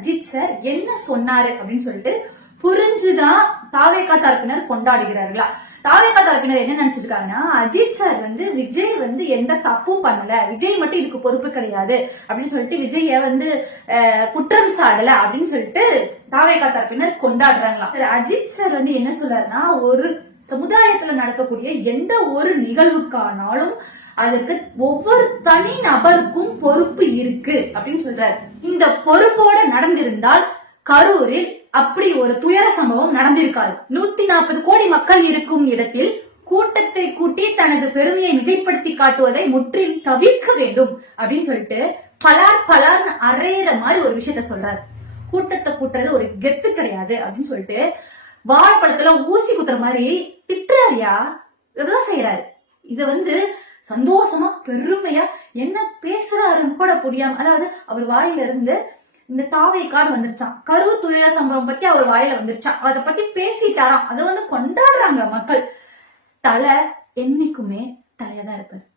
Ajith sir என்ன சொன்னாரு அப்படின்னு சொல்லிட்டு புரிஞ்சுதான் தாவேகா தரப்பினர் கொண்டாடுகிறார்களா? தாவேகா தரப்பினர் என்ன நினைச்சிருக்காங்கன்னா, அஜித் சார் விஜய் எந்த தப்பும் பண்ணல, விஜய் மட்டும் இதுக்கு பொறுப்பு கிடையாது அப்படின்னு சொல்லிட்டு விஜய குற்றம் சாடல அப்படின்னு சொல்லிட்டு தாவேகா தரப்பினர் கொண்டாடுறாங்களா? அஜித் சார் என்ன சொல்றாருன்னா, ஒரு சமுதாயத்துல நடக்கக்கூடிய எந்த ஒரு நிகழ்வுக்கானாலும் அதுக்கு ஒவ்வொரு தனி நபருக்கும் பொறுப்பு இருக்கு அப்படின்னு சொல்றாரு. இந்த பொறுப்போட நடந்திருந்தால் கரூரில் அப்படி ஒரு துயர சம்பவம் நடந்திருக்காது. 140 கோடி மக்கள் இருக்கும் இடத்தில் கூட்டத்தை கூட்டி தனது பெருமையை மிகைப்படுத்தி காட்டுவதை முற்றிலும் தவிர்க்க வேண்டும் அப்படின்னு சொல்லிட்டு பலார்னு அரையிற மாதிரி ஒரு விஷயத்த சொல்றாரு. கூட்டத்தை கூட்டுறது ஒரு கெத்து கிடையாது அப்படின்னு சொல்லிட்டு வாழைப்பழத்துல ஊசி குத்துற மாதிரி திட்டுறாரியா, இதெல்லாம் செய்யறாரு. இத சந்தோஷமா பெருமையா என்ன பேசுறாருன்னு கூட புரியாம, அதாவது அவர் வாயில இருந்து இந்த தாவேக்கான்னு வந்துருச்சான், கரூர் துயர சம்பவம் பத்தி அவர் வாயில வந்துருச்சான், அதை பத்தி பேசிட்டாராம். அதை கொண்டாடுறாங்க மக்கள். தலை என்னைக்குமே தலையாதான் இருப்பாரு.